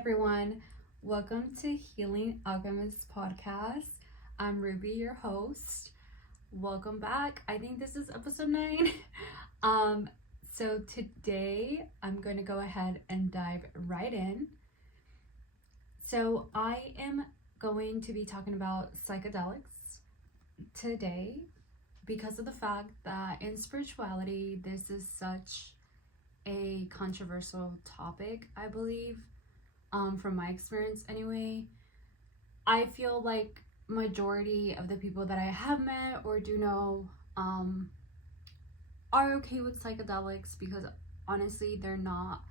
Everyone, welcome to Healing Alchemist Podcast. I'm Ruby, your host. Welcome back. I think this is episode 9. So today I'm going to go ahead and dive right in. So I am going to be talking about psychedelics today because of the fact that in spirituality, this is such a controversial topic, I believe. From my experience anyway. I feel like majority of the people that I have met or do know are okay with psychedelics because honestly they're not,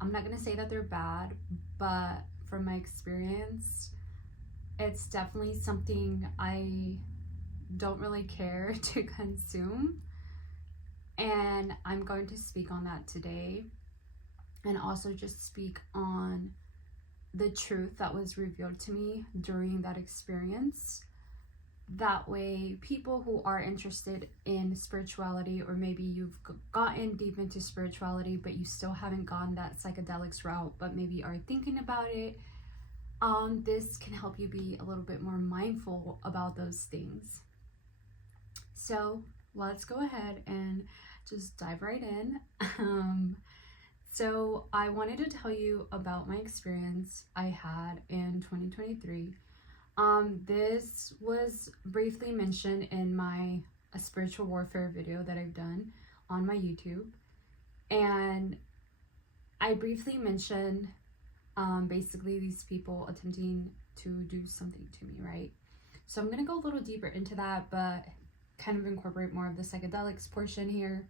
I'm not gonna say that they're bad, but from my experience it's definitely something I don't really care to consume, and I'm going to speak on that today and also just speak on the truth that was revealed to me during that experience. That way, people who are interested in spirituality, or maybe you've gotten deep into spirituality, but you still haven't gone that psychedelics route, but maybe are thinking about it, this can help you be a little bit more mindful about those things. So let's go ahead and just dive right in. So I wanted to tell you about my experience I had in 2023. This was briefly mentioned in my spiritual warfare video that I've done on my YouTube. And I briefly mentioned basically these people attempting to do something to me, right? So I'm going to go a little deeper into that, but kind of incorporate more of the psychedelics portion here.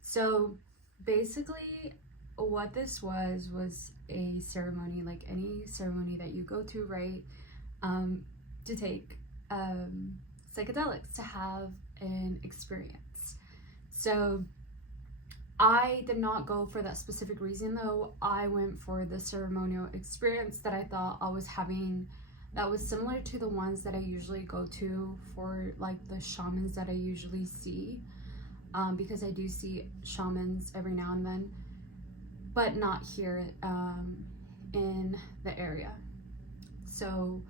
So basically, what this was a ceremony, like any ceremony that you go to, right? To take psychedelics, to have an experience. So I did not go for that specific reason though. I went for the ceremonial experience that I thought I was having that was similar to the ones that I usually go to for like the shamans that I usually see, because I do see shamans every now and then, but not here in the area. So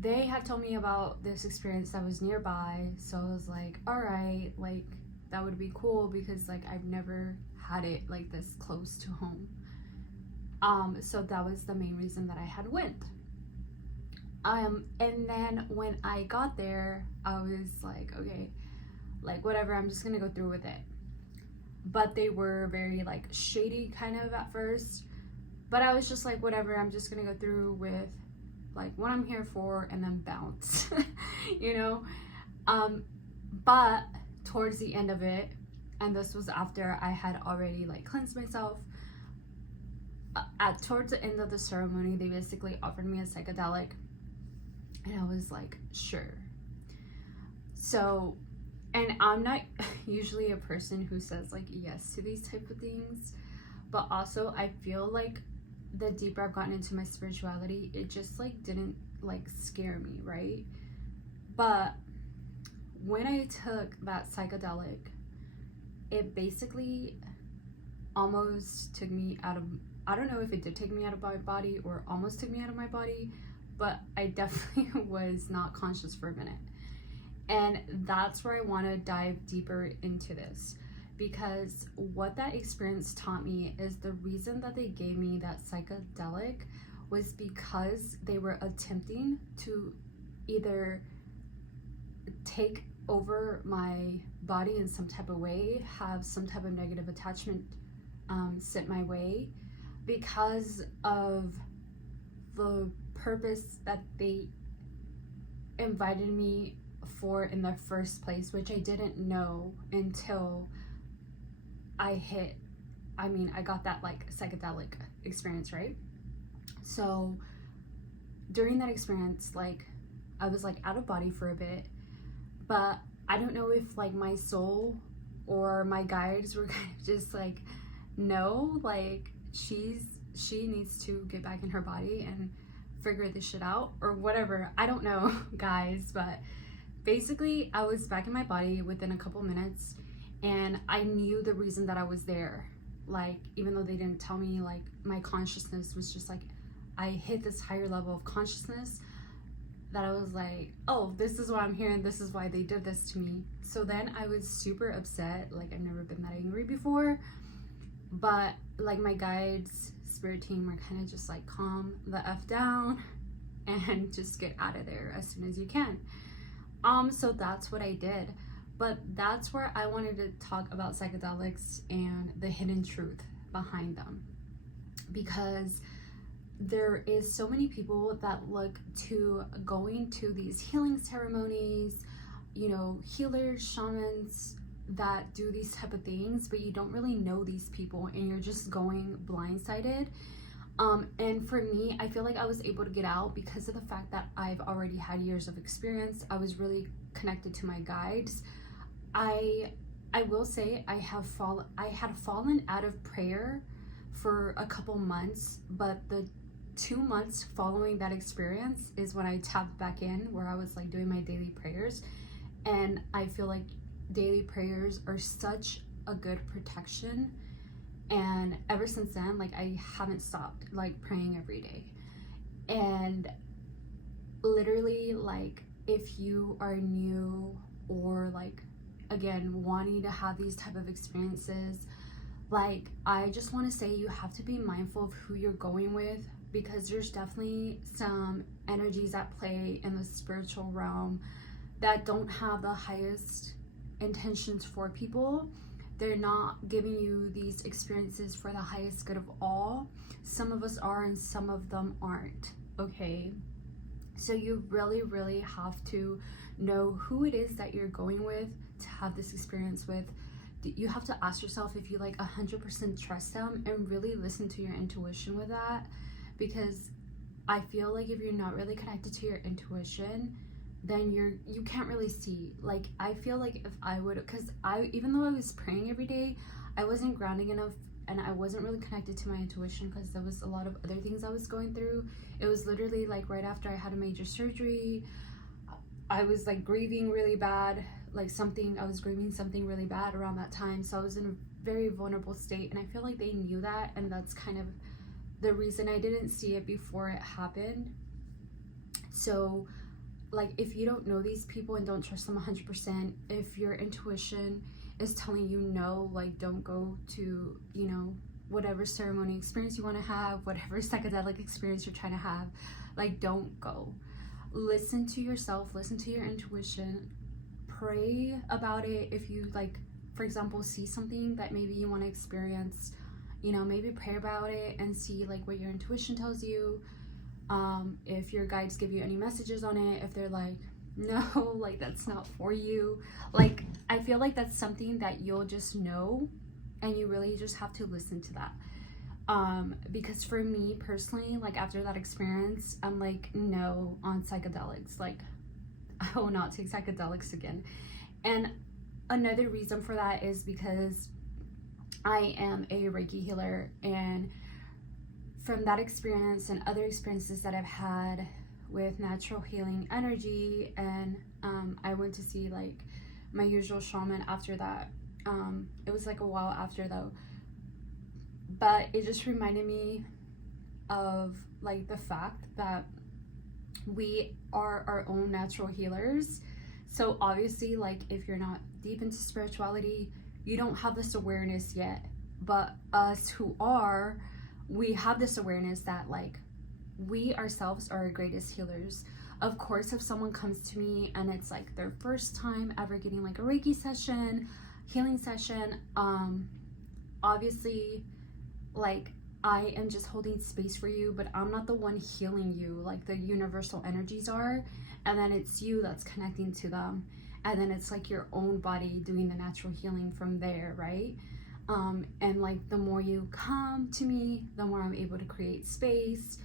they had told me about this experience that was nearby, so I was like, all right, like that would be cool because like I've never had it like this close to home. So that was the main reason that I had went. And then when I got there, I was like, okay, like whatever, I'm just gonna go through with it. But they were very like shady kind of at first, but I was just like, whatever, I'm just gonna go through with like what I'm here for and then bounce. you know. But towards the end of it, and this was after I had already like cleansed myself, towards the end of the ceremony they basically offered me a psychedelic, and I was like, sure. So, and I'm not usually a person who says like yes to these type of things, but also I feel like the deeper I've gotten into my spirituality, it just like didn't like scare me, right? But when I took that psychedelic, it basically almost took me out of, I don't know if it did take me out of my body or almost took me out of my body, but I definitely was not conscious for a minute. And that's where I want to dive deeper into this, because what that experience taught me is the reason that they gave me that psychedelic was because they were attempting to either take over my body in some type of way, have some type of negative attachment sent my way because of the purpose that they invited me for in the first place, which I didn't know until I got that like psychedelic experience, right? So during that experience, like I was like out of body for a bit, but I don't know if like my soul or my guides were kind of just like, no, like she needs to get back in her body and figure this shit out or whatever. I don't know, guys, but basically I was back in my body within a couple minutes, and I knew the reason that I was there. Like, even though they didn't tell me, like my consciousness was just like I hit this higher level of consciousness that I was like, oh, this is what I'm hearing, this is why they did this to me. So then I was super upset. Like, I've never been that angry before, but like my guides, spirit team, were kind of just like, calm the F down and just get out of there as soon as you can. So that's what I did. But that's where I wanted to talk about psychedelics and the hidden truth behind them, because there is so many people that look to going to these healing ceremonies, you know, healers, shamans that do these type of things, but you don't really know these people and you're just going blindsided. And for me, I feel like I was able to get out because of the fact that I've already had years of experience. I was really connected to my guides. I will say I had fallen out of prayer for a couple months, but the 2 months following that experience is when I tapped back in, where I was like doing my daily prayers. And I feel like daily prayers are such a good protection. And ever since then, like, I haven't stopped like praying every day. And literally, like, if you are new or like, again, wanting to have these type of experiences, like, I just want to say you have to be mindful of who you're going with, because there's definitely some energies at play in the spiritual realm that don't have the highest intentions for people. They're not giving you these experiences for the highest good of all. Some of us are and some of them aren't, okay? So you really, really have to know who it is that you're going with to have this experience with. You have to ask yourself if you like 100% trust them and really listen to your intuition with that, because I feel like if you're not really connected to your intuition, then you can't really see. Like, I feel like if I would, because even though I was praying every day, I wasn't grounding enough and I wasn't really connected to my intuition because there was a lot of other things I was going through. It was literally like right after I had a major surgery. I was like grieving really bad, like I was grieving something really bad around that time. So I was in a very vulnerable state, and I feel like they knew that, and that's kind of the reason I didn't see it before it happened. So like, if you don't know these people and don't trust them 100%, if your intuition is telling you no, like, don't go to, you know, whatever ceremony experience you want to have, whatever psychedelic experience you're trying to have, like, don't go. Listen to yourself, listen to your intuition, pray about it. If you, like, for example, see something that maybe you want to experience, you know, maybe pray about it and see like what your intuition tells you. If your guides give you any messages on it, if they're like, no, like, that's not for you, like, I feel like that's something that you'll just know, and you really just have to listen to that. Because for me personally, like, after that experience, I'm like, no on psychedelics. Like, I will not take psychedelics again. And another reason for that is because I am a Reiki healer, and from that experience and other experiences that I've had with natural healing energy, and I went to see like my usual shaman after that. It was like a while after though, but it just reminded me of like the fact that we are our own natural healers. So obviously, like, if you're not deep into spirituality, you don't have this awareness yet, but us who are, we have this awareness that like we ourselves are our greatest healers. Of course, if someone comes to me and it's like their first time ever getting like a Reiki session, healing session, obviously, like, I am just holding space for you, but I'm not the one healing you. Like, the universal energies are, and then it's you that's connecting to them, and then it's like your own body doing the natural healing from there, right? And like, the more you come to me, the more I'm able to create space.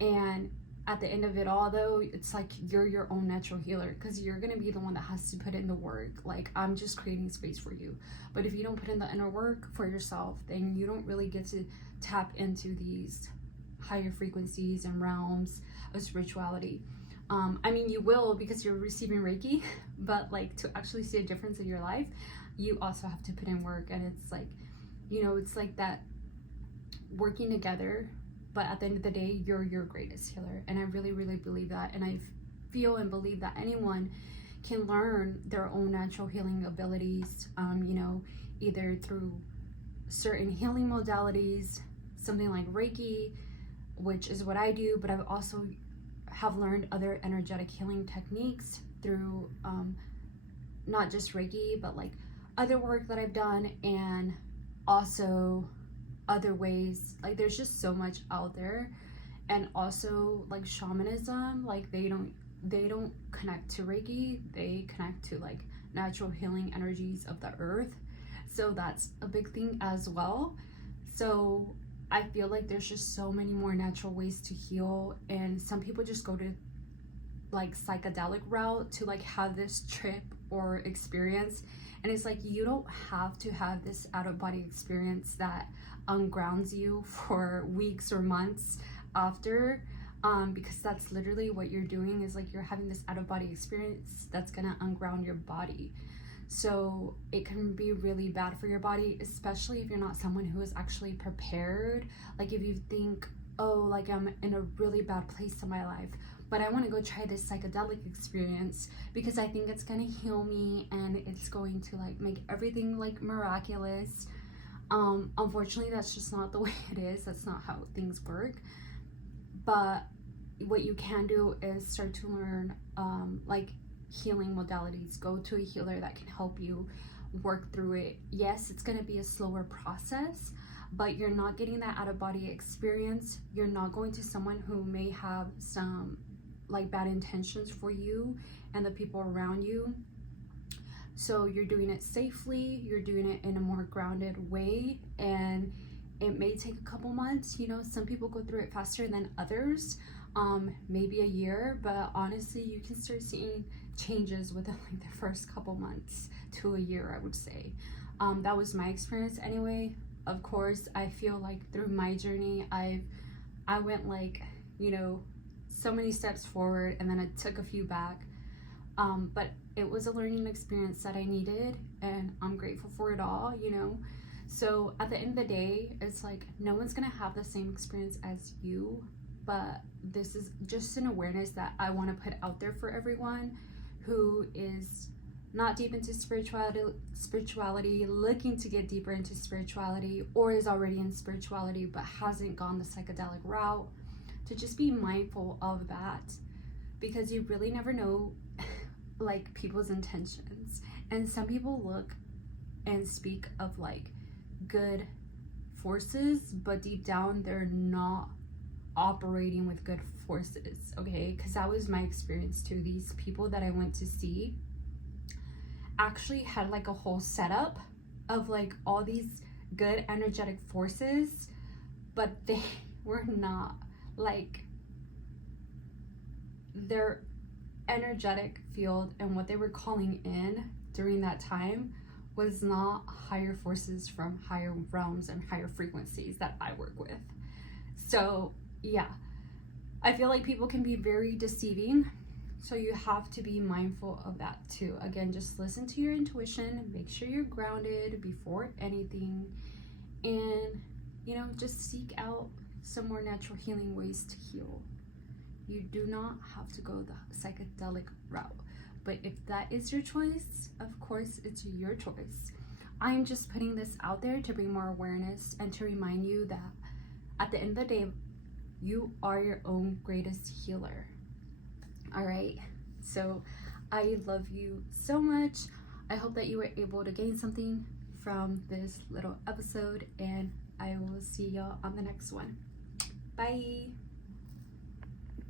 And at the end of it all though, it's like you're your own natural healer, because you're gonna be the one that has to put in the work. Like, I'm just creating space for you, but if you don't put in the inner work for yourself, then you don't really get to tap into these higher frequencies and realms of spirituality. I mean, you will, because you're receiving Reiki, but like, to actually see a difference in your life, you also have to put in work. And it's like, you know, it's like that working together but at the end of the day, you're your greatest healer. And I really, really believe that. And I feel and believe that anyone can learn their own natural healing abilities, you know, either through certain healing modalities, something like Reiki, which is what I do, but I've also have learned other energetic healing techniques through not just Reiki, but like other work that I've done, and also other ways. Like there's just so much out there. And also like shamanism, like they don't connect to Reiki, they connect to like natural healing energies of the earth. So that's a big thing as well. So I feel like there's just so many more natural ways to heal, and some people just go to like psychedelic route to like have this trip or experience. And it's like, you don't have to have this out-of-body experience that ungrounds you for weeks or months after, because that's literally what you're doing, is like you're having this out-of-body experience that's gonna unground your body. So it can be really bad for your body, especially if you're not someone who is actually prepared. Like if you think, oh, like I'm in a really bad place in my life, but I want to go try this psychedelic experience because I think it's gonna heal me and it's going to like make everything like miraculous. Unfortunately, that's just not the way it is. That's not how things work. But what you can do is start to learn like healing modalities. Go to a healer that can help you work through it. Yes, it's going to be a slower process, but you're not getting that out-of-body experience. You're not going to someone who may have some like bad intentions for you and the people around you. So you're doing it safely, you're doing it in a more grounded way, and it may take a couple months. You know, some people go through it faster than others, maybe a year, but honestly you can start seeing changes within like the first couple months to a year, I would say. That was my experience anyway. Of course, I feel like through my journey I went like, you know, so many steps forward and then I took a few back, but it was a learning experience that I needed, and I'm grateful for it all, you know. So at the end of the day, it's like no one's gonna have the same experience as you, but this is just an awareness that I want to put out there for everyone who is not deep into spirituality, looking to get deeper into spirituality, or is already in spirituality but hasn't gone the psychedelic route, to just be mindful of that, because you really never know like people's intentions. And some people look and speak of like good forces, but deep down they're not operating with good forces, okay? Because that was my experience too. These people that I went to see actually had like a whole setup of like all these good energetic forces, but they were not like, their energetic field and what they were calling in during that time was not higher forces from higher realms and higher frequencies that I work with. So yeah, I feel like people can be very deceiving, so you have to be mindful of that too. Again, just listen to your intuition, make sure you're grounded before anything, and you know, just seek out some more natural healing ways to heal. You do not have to go the psychedelic route, but if that is your choice, of course it's your choice. I'm just putting this out there to bring more awareness and to remind you that at the end of the day, you are your own greatest healer. All right, so I love you so much. I hope that you were able to gain something from this little episode, and I will see y'all on the next one. Bye.